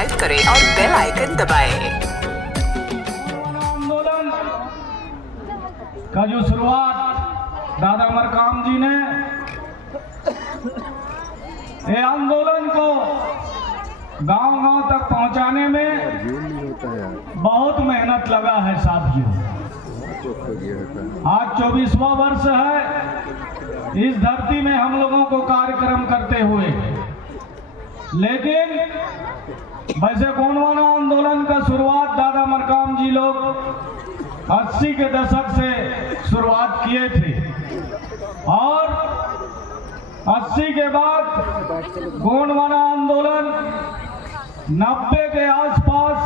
Subscribe करें और bell icon दबाएं। आंदोलन का जो शुरुआत दादा मरकाम जी ने, ये आंदोलन को गांव-गांव तक पहुंचाने में बहुत मेहनत लगा है साथियों। आज 24वां वर्ष है इस धरती में हम लोगों को कार्यक्रम करते हुए, लेकिन वैसे गोंडवाना आंदोलन का शुरुआत दादा मरकाम जी लोग 80 के दशक से शुरुआत किए थे और 80 के बाद गोंडवाना आंदोलन 90 के आसपास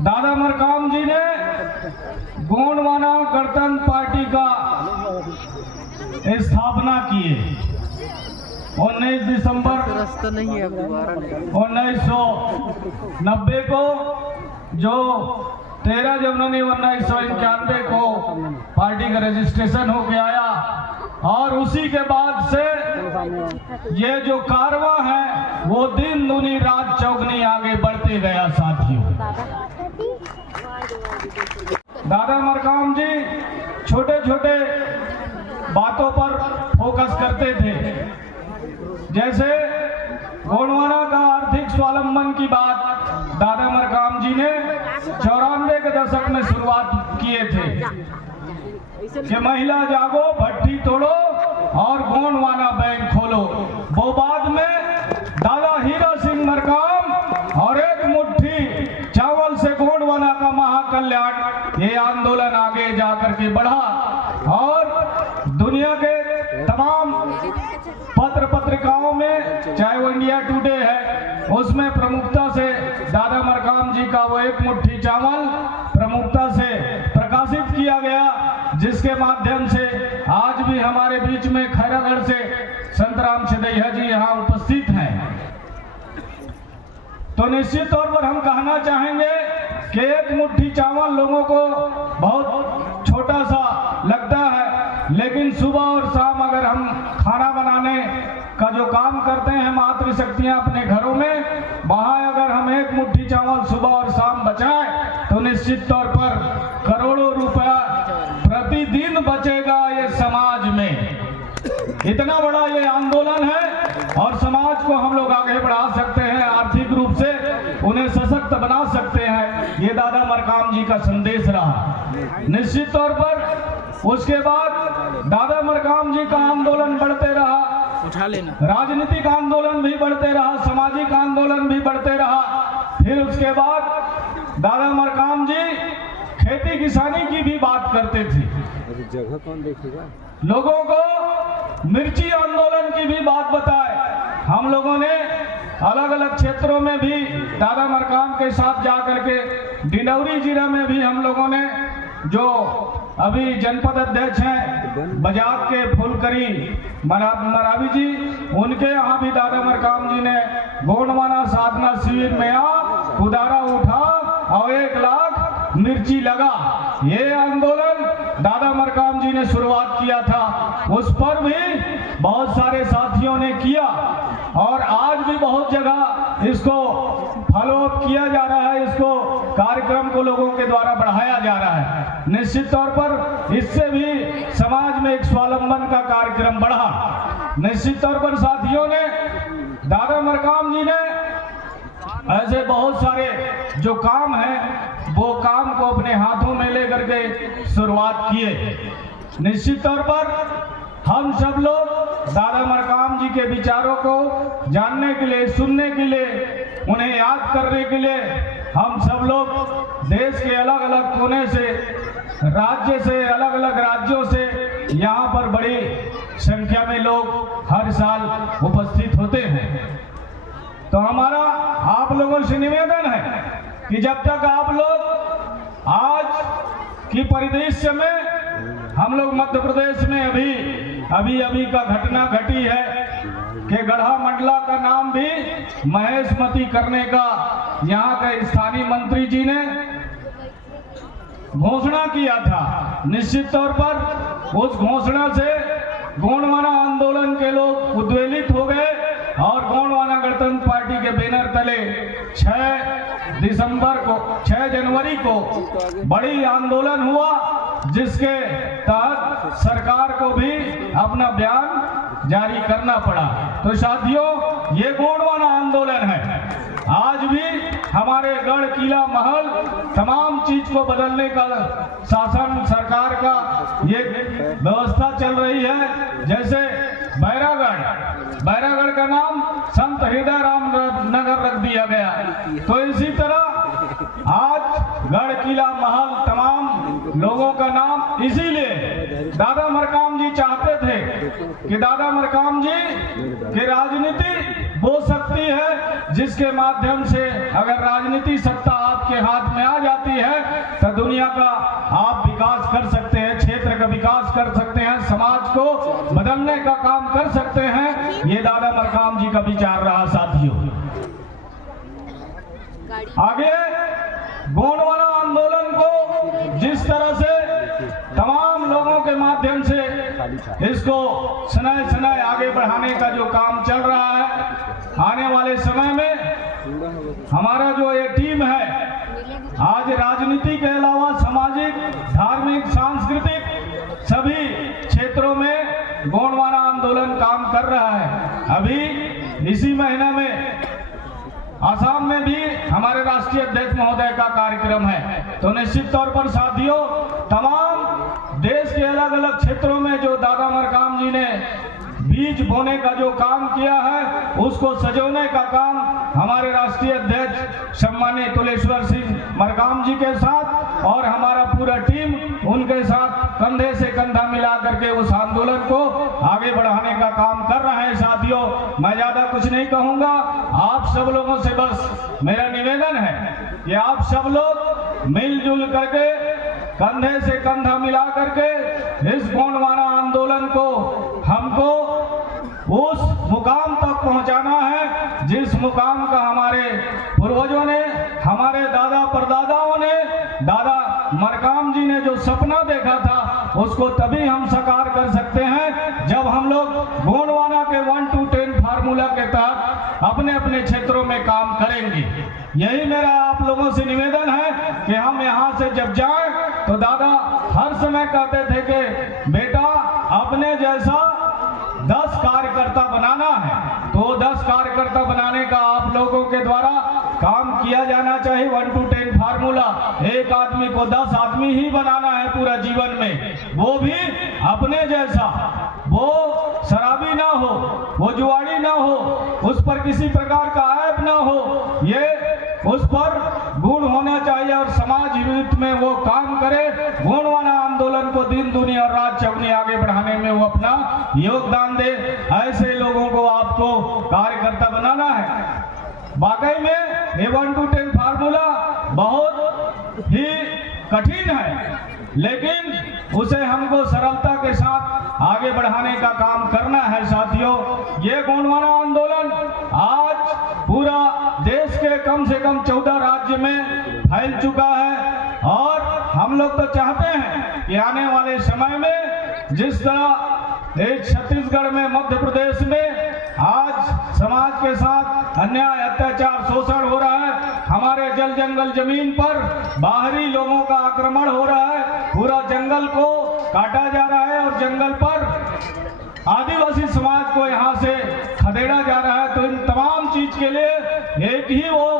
दादा मरकाम जी ने गोंडवाना गणतंत्र पार्टी का स्थापना किए। 19 दिसंबर 1990 को, जो 13 जनवरी 1991 को पार्टी का रजिस्ट्रेशन होके आया और उसी के बाद से ये जो कारवां है वो दिन दूनी रात चौगनी आगे बढ़ते गया साथियों। दादा मरकाम जी छोटे छोटे बातों पर फोकस करते थे, जैसे गोंडवाना का आर्थिक स्वावलंबन की बात दादा मरकाम जी ने 94 के दशक में शुरुआत किए थे कि महिला जागो, भट्टी तोड़ो और गोंडवाना बैंक खोलो। वो बाद में दादा हीरा सिंह मरकाम और एक मुट्ठी चावल से गोंडवाना का महाकल्याण, ये आंदोलन आगे जाकर के बढ़ा और दुनिया के तमाम पत्र पत्रिकाओं में, चाहे वो इंडिया टुडे है, उसमें प्रमुखता से दादा मरकाम जी का वो एक मुट्ठी चावल प्रमुखता से प्रकाशित किया गया, जिसके माध्यम से आज भी हमारे बीच में खैरागढ़ से संतराम सिदैया जी यहाँ उपस्थित हैं। तो निश्चित तौर पर हम कहना चाहेंगे कि एक मुट्ठी चावल लोगों को बहुत छोटा सा लगता है, लेकिन सुबह और शाम अगर हम खाना बनाने का जो काम करते हैं मातृशक्तियां अपने घरों में, वहां अगर हम एक मुट्ठी चावल सुबह और शाम बचाएं तो निश्चित तौर पर करोड़ों रुपया प्रतिदिन बचेगा ये समाज में। इतना बड़ा ये आंदोलन है और समाज को हम लोग आगे बढ़ा सकते हैं, आर्थिक रूप से उन्हें सशक्त बना सकते हैं। ये दादा मरकाम जी का संदेश रहा। निश्चित तौर पर उसके बाद दादा मरकाम जी का आंदोलन बढ़ते रहा, उठा लेना, राजनीतिक आंदोलन भी बढ़ते रहा, सामाजिक आंदोलन भी बढ़ते रहा। फिर उसके बाद दादा मरकाम जी खेती किसानी की भी बात करते थे। जगह कौन देखेगा? लोगों को मिर्ची आंदोलन की भी बात बताए। हम लोगों ने अलग अलग क्षेत्रों में भी दादा मरकाम के साथ जाकर के, डिंडौरी जिला में भी हम लोगों ने, जो अभी जनपद अध्यक्ष हैं बजाज के फुलकरी मरावी जी, उनके यहाँ भी दादा मरकाम जी ने गोंडवाना साधना शिविर में उदारा उठा और 1 लाख मिर्ची लगा। ये आंदोलन दादा मरकाम जी ने शुरुआत किया था, उस पर भी बहुत सारे साथियों ने किया और आज भी बहुत जगह इसको फॉलो अप किया जा रहा है, इसको कार्यक्रम को लोगों के द्वारा बढ़ाया जा रहा है। निश्चित तौर पर इससे भी समाज में एक स्वावलंबन का कार्यक्रम बढ़ा। निश्चित तौर पर साथियों ने, दादा मरकाम जी ने ऐसे बहुत सारे जो काम है वो काम को अपने हाथों में लेकर के शुरुआत किए। निश्चित तौर पर हम सब लोग दादा मरकाम जी के विचारों को जानने के लिए, सुनने के लिए, उन्हें याद करने के लिए हम सब लोग देश के अलग अलग कोने से, राज्य से, अलग अलग राज्यों से यहाँ पर बड़ी संख्या में लोग हर साल उपस्थित होते हैं। तो हमारा आप लोगों से निवेदन है कि जब तक आप लोग आज की परिदृश्य में, हम लोग मध्य प्रदेश में अभी का घटना घटी है कि गढ़ा मंडला का नाम भी महेशमती करने का यहाँ के स्थानीय मंत्री जी ने घोषणा किया था। निश्चित तौर पर उस घोषणा से गोंडवाना आंदोलन के लोग उद्वेलित हो गए और गोंडवाना गणतंत्र पार्टी के बैनर तले 6 जनवरी को बड़ी आंदोलन हुआ, जिसके तहत सरकार को भी अपना बयान जारी करना पड़ा। तो साथियों, ये गोंडवाना आंदोलन है। आज भी हमारे गढ़ किला महल तमाम चीज को बदलने का शासन सरकार का ये व्यवस्था चल रही है। जैसे बैरागढ़ का नाम संत हृदय राम नगर रख दिया गया। तो इसी तरह आज गढ़ किला महल तमाम लोगों का नाम, इसीलिए दादा मरकाम जी चाहते थे कि दादा मरकाम जी की राजनीति वो शक्ति है जिसके माध्यम से अगर राजनीति सत्ता आपके हाथ में आ जाती है तो दुनिया का आप विकास कर सकते हैं, क्षेत्र का विकास कर सकते हैं, समाज को बदलने का काम कर सकते हैं। ये दादा मरकाम जी का विचार रहा साथियों। आगे गोंडवाना आंदोलन को जिस तरह से तमाम लोगों के माध्यम से इसको सनाए आगे बढ़ाने का जो काम चल रहा है, आने वाले समय में हमारा जो ये टीम है आज राजनीति के अलावा सामाजिक, धार्मिक, सांस्कृतिक सभी क्षेत्रों में गोंडवाना आंदोलन काम कर रहा है। अभी इसी महीने में आसाम में भी हमारे राष्ट्रीय अध्यक्ष महोदय का कार्यक्रम है। तो निश्चित तौर पर साथियों, तमाम देश के अलग अलग क्षेत्रों में जो दादा मरकाम जी ने बीज बोने का जो काम किया है, उसको सजोने का काम हमारे राष्ट्रीय अध्यक्ष सम्मानीय तुलेश्वर सिंह मरकाम जी के साथ और हमारा पूरा टीम उनके साथ कंधे से कंधा मिला करके उस आंदोलन को आगे बढ़ाने का काम कर रहे हैं। साथियों, मैं ज्यादा कुछ नहीं कहूंगा। आप सब लोगों से बस मेरा निवेदन है कि आप सब लोग मिलजुल करके कंधे से कंधा मिला करके इस गोंडवाना आंदोलन को हमको उस मुकाम तक पहुंचाना है जिस मुकाम का हमारे पूर्वजों ने, हमारे दादा परदादाओं ने, दादा मरकाम जी ने जो सपना देखा था उसको तभी हम साकार कर सकते हैं जब हम लोग गोंडवाना के 1 to 10 फार्मूला के तहत अपने अपने क्षेत्रों में काम करेंगे। यही मेरा आप लोगों से निवेदन है कि हम यहाँ से जब जाएं तो दादा हर समय कहते थे कि बेटा अपने जैसा 10 कार्यकर्ता बनाना है। तो 10 कार्यकर्ता बनाने का आप लोगों के द्वारा काम किया जाना चाहिए। 1 to 10 फार्मूला, एक आदमी को 10 आदमी ही बनाना है पूरा जीवन में, वो भी अपने जैसा, वो शराबी ना हो, वो जुआड़ी ना हो, उस पर किसी प्रकार का ऐप ना हो, ये उस पर गुण होना चाहिए और समाज हित में वो काम करे। गोंडवाना आंदोलन को दिन दुनिया और रात चौगुनी आगे बढ़ाने में वो अपना योगदान दे। ऐसे लोगों को आपको कार्यकर्ता बनाना है। वाकई में ये 1 to 10 फार्मूला बहुत ही कठिन है, लेकिन उसे हमको सरलता के साथ आगे बढ़ाने का काम करना है। साथियों, ये गोंडवाना आंदोलन आज पूरा देश के कम से कम 14 राज्य में फैल चुका है और हम लोग तो चाहते हैं कि आने वाले समय में जिस तरह एक छत्तीसगढ़ में, मध्य प्रदेश में आज समाज के साथ अन्याय, अत्याचार, शोषण हो रहा है, हमारे जल जंगल जमीन पर बाहरी लोगों का आक्रमण हो रहा है, पूरा जंगल को काटा जा रहा है और जंगल पर आदिवासी समाज को यहाँ से खदेड़ा जा रहा है। तो इन तमाम चीज के लिए एक ही वो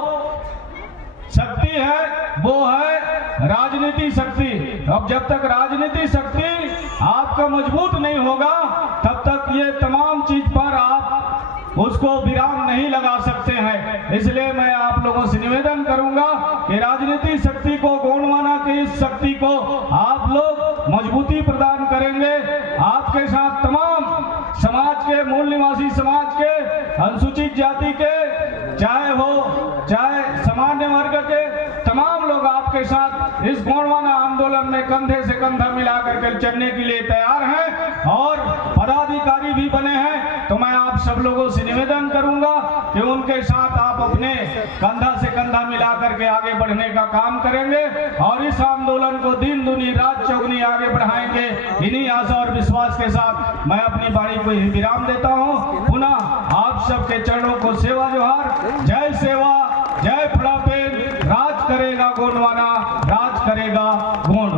शक्ति है, वो है राजनीति शक्ति। अब जब तक राजनीति शक्ति आपका मजबूत नहीं होगा तब तक ये तमाम चीज पर आप उसको विराम नहीं लगा सकते हैं। इसलिए मैं आप लोगों से निवेदन करूंगा कि राजनीति शक्ति को, गोंडवाना की इस शक्ति को आप लोग मजबूती प्रदान करेंगे। आपके साथ तमाम समाज के, मूल निवासी समाज के, अनुसूचित जाति के, चाहे सामान्य वर्ग के, तमाम लोग आपके साथ इस गोंडवाना आंदोलन में कंधे से कंधा मिला करके चलने के लिए तैयार हैं और पदाधिकारी भी बने हैं। तो मैं आप सब लोगों से निवेदन करूंगा कि उनके साथ आप अपने कंधा से कंधा मिला करके आगे बढ़ने का काम करेंगे और इस आंदोलन को दिन दुनी रात चौगुनी आगे बढ़ाएंगे। इन्हीं आशा और विश्वास के साथ मैं अपनी वाणी को विराम देता हूं। पुनः आप सबके चरणों को सेवा जोहार। करेगा वोट।